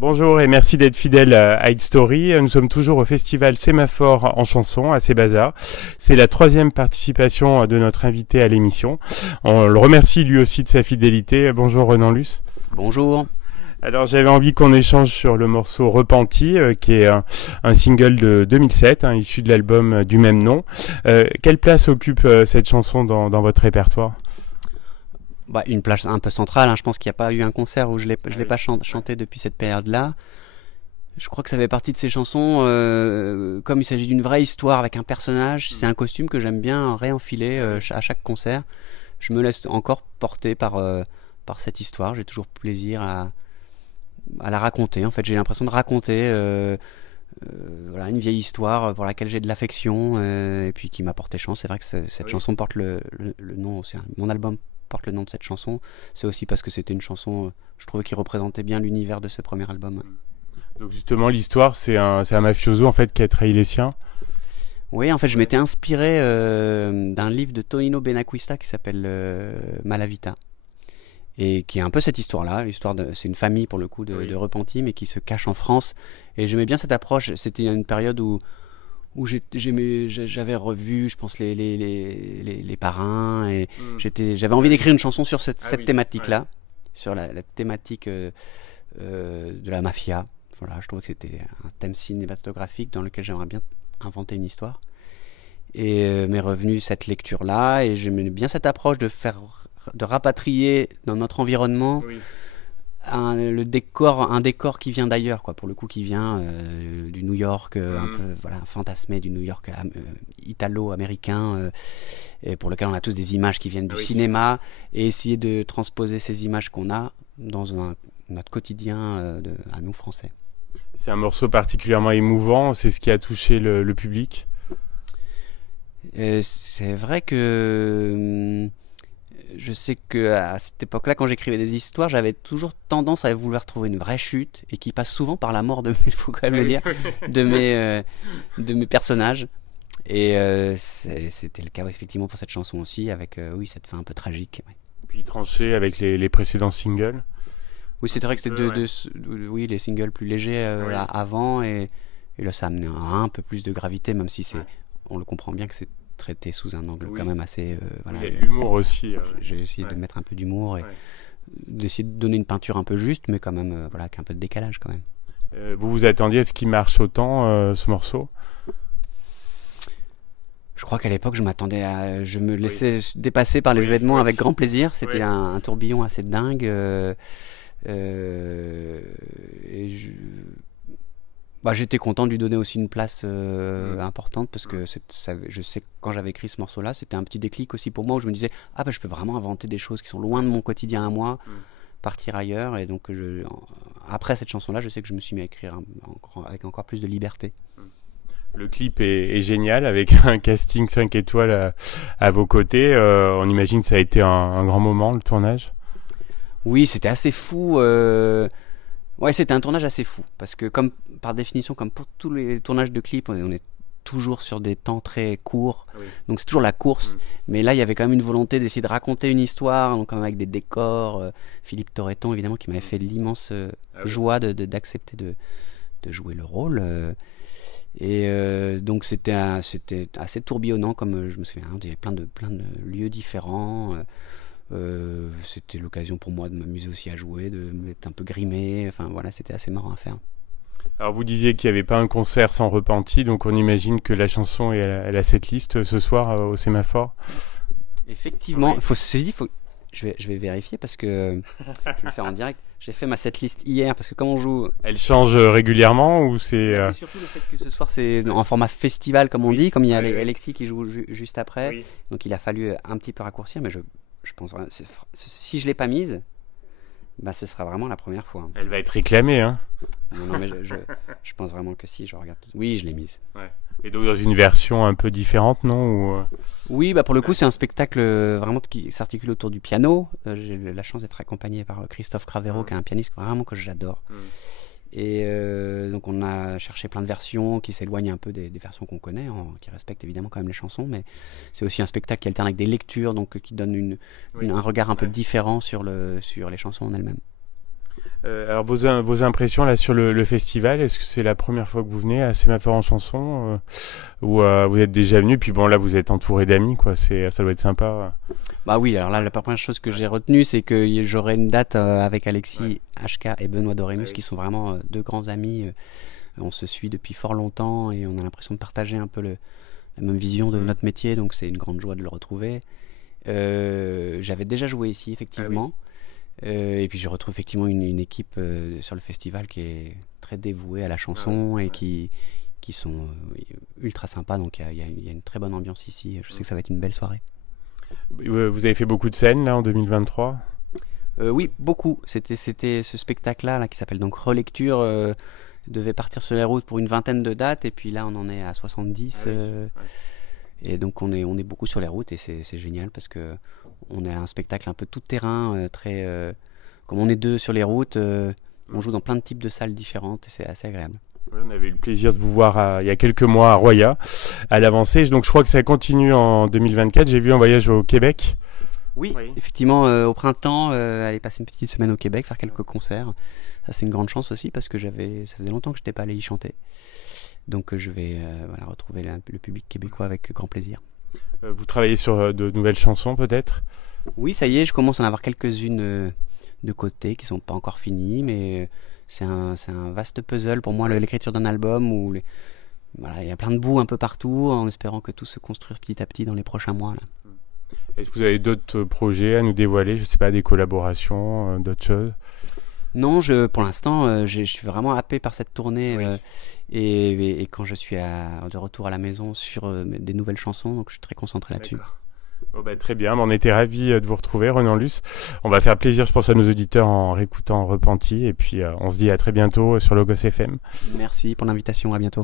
Bonjour et merci d'être fidèle à Hit Story. Nous sommes toujours au festival Sémaphore en chanson à Sébaza. C'est la 3e participation de notre invité à l'émission. On le remercie lui aussi de sa fidélité. Bonjour Renan Luce. Bonjour. Alors j'avais envie qu'on échange sur le morceau Repenti, qui est un single de 2007, issu de l'album du même nom. Quelle place occupe cette chanson dans votre répertoire ? Une place un peu centrale, je pense qu'il n'y a pas eu un concert où je l'ai pas chanté depuis cette période-là. Je crois que ça fait partie de ces chansons, comme il s'agit d'une vraie histoire avec un personnage, c'est un costume que j'aime bien réenfiler à chaque concert. Je me laisse encore porter par cette histoire, j'ai toujours plaisir à la raconter. En fait, j'ai l'impression de raconter une vieille histoire pour laquelle j'ai de l'affection et puis qui m'a porté chance. C'est vrai que cette chanson porte le nom, mon album porte le nom de cette chanson, c'est aussi parce que c'était une chanson, je trouvais, qui représentait bien l'univers de ce premier album. Donc justement, l'histoire, c'est un mafioso en fait qui a trahi les siens. Oui, en fait, je m'étais inspiré d'un livre de Tonino Benacquista qui s'appelle Malavita, et qui est un peu cette histoire-là. C'est une famille pour le coup de repentis, mais qui se cache en France. Et j'aimais bien cette approche. C'était une période où j'avais revu, je pense, les parrains, et j'avais envie d'écrire une chanson sur cette thématique-là, sur la thématique de la mafia. Voilà, je trouvais que c'était un thème cinématographique dans lequel j'aimerais bien inventer une histoire. Et m'est revenue cette lecture-là, et j'aimais bien cette approche de rapatrier dans notre environnement un décor qui vient d'ailleurs, pour le coup, qui vient du New York, un peu fantasmé, du New York italo-américain, et pour lequel on a tous des images qui viennent du cinéma, et essayer de transposer ces images qu'on a dans notre quotidien à nous Français. C'est un morceau particulièrement émouvant, c'est ce qui a touché le public. C'est vrai que je sais qu'à cette époque-là, quand j'écrivais des histoires, j'avais toujours tendance à vouloir trouver une vraie chute, et qui passe souvent par la mort faut quand même le dire, de mes personnages. Et c'était le cas effectivement pour cette chanson aussi, avec cette fin un peu tragique. Puis tranché avec les précédents singles. Oui, c'est vrai que c'était les singles plus légers avant, et là ça amenait un peu plus de gravité, même si on le comprend bien que c'est traité sous un angle quand même assez... il y a l'humour aussi. J'ai essayé de mettre un peu d'humour et d'essayer de donner une peinture un peu juste, mais quand même avec un peu de décalage quand même. Vous vous attendiez à ce qu'il marche autant, ce morceau ? Je crois qu'à l'époque, je me laissais dépasser par les événements avec grand plaisir. C'était un tourbillon assez dingue. J'étais content de lui donner aussi une place importante, parce que je sais que quand j'avais écrit ce morceau-là, c'était un petit déclic aussi pour moi, où je me disais je peux vraiment inventer des choses qui sont loin de mon quotidien à moi, partir ailleurs. Et donc après cette chanson-là, je sais que je me suis mis à écrire avec encore plus de liberté. Le clip est génial, avec un casting 5 étoiles à vos côtés. On imagine que ça a été un grand moment, le tournage. Oui, c'était assez fou. C'était un tournage assez fou, parce que par définition, comme pour tous les tournages de clips, on est toujours sur des temps très courts, donc c'est toujours la course. Mais là, il y avait quand même une volonté d'essayer de raconter une histoire, donc avec des décors. Philippe Torreton, évidemment, qui m'avait fait l'immense joie d'accepter de jouer le rôle. Donc c'était assez tourbillonnant, comme je me souviens. Il y avait plein de lieux différents. C'était l'occasion pour moi de m'amuser aussi à jouer, de m'être un peu grimé. C'était assez marrant à faire. Alors vous disiez qu'il n'y avait pas un concert sans Repenti, donc on imagine que la chanson elle a cette liste ce soir au Sémaphore. Effectivement, je vais vérifier, parce que je vais le faire en direct. J'ai fait ma setlist hier, parce que comme on joue... Elle change régulièrement, ou c'est... C'est surtout le fait que ce soir c'est en format festival, comme on dit, comme il y a Alexis qui joue juste après, donc il a fallu un petit peu raccourcir, mais je pense si je l'ai pas mise, ce sera vraiment la première fois. Elle va être réclamée, hein. Non, mais je pense vraiment que si je regarde. Oui, je l'ai mise. Et donc dans une version un peu différente, non, ou... Oui, pour le coup, c'est un spectacle vraiment qui s'articule autour du piano. J'ai la chance d'être accompagné par Christophe Cravero, qui est un pianiste vraiment que j'adore. Et donc on a cherché plein de versions qui s'éloignent un peu des versions qu'on connaît, qui respectent évidemment quand même les chansons, mais c'est aussi un spectacle qui alterne avec des lectures, donc qui donne un regard un peu différent sur les chansons en elles-mêmes. Alors vos impressions là sur le festival, est-ce que c'est la première fois que vous venez à Sémaphore en chanson ou vous êtes déjà venu, puis bon là vous êtes entouré d'amis quoi, ça doit être sympa. Bah oui, alors là la première chose que j'ai retenue c'est que j'aurai une date avec Alexis HK et Benoît Dorémus qui sont vraiment deux grands amis. On se suit depuis fort longtemps et on a l'impression de partager un peu la même vision de notre métier, donc c'est une grande joie de le retrouver. J'avais déjà joué ici effectivement. Et puis je retrouve effectivement une équipe sur le festival qui est très dévouée à la chanson et qui sont ultra sympas, donc il y a une très bonne ambiance ici. Je sais que ça va être une belle soirée. Vous avez fait beaucoup de scènes là en 2023 ? Oui, beaucoup. C'était ce spectacle-là qui s'appelle donc Relecture, devait partir sur les routes pour une vingtaine de dates, et puis là on en est à 70. Et donc on est beaucoup sur les routes et c'est génial parce que on est un spectacle un peu tout terrain, comme on est deux sur les routes, on joue dans plein de types de salles différentes et c'est assez agréable. Oui, on avait eu le plaisir de vous voir il y a quelques mois à Roya, à l'Avancée, donc je crois que ça continue en 2024. J'ai vu un voyage au Québec. Oui. Effectivement, au printemps, aller passer une petite semaine au Québec, faire quelques concerts. Ça c'est une grande chance aussi parce que ça faisait longtemps que je n'étais pas allé y chanter. Donc je vais retrouver le public québécois avec grand plaisir. Vous travaillez sur de nouvelles chansons peut-être ? Oui, ça y est, je commence à en avoir quelques-unes de côté qui ne sont pas encore finies, mais c'est un vaste puzzle pour moi, l'écriture d'un album où il y a plein de bouts un peu partout, en espérant que tout se construise petit à petit dans les prochains mois. Là. Est-ce que vous avez d'autres projets à nous dévoiler ? Je ne sais pas, des collaborations, d'autres choses ? Non, pour l'instant, je suis vraiment happé par cette tournée et quand je suis de retour à la maison sur des nouvelles chansons, donc je suis très concentré là-dessus. Oh très bien, on était ravis de vous retrouver, Renan Luce. On va faire plaisir, je pense, à nos auditeurs en réécoutant Repenti, et puis on se dit à très bientôt sur Logos FM. Merci pour l'invitation, à bientôt.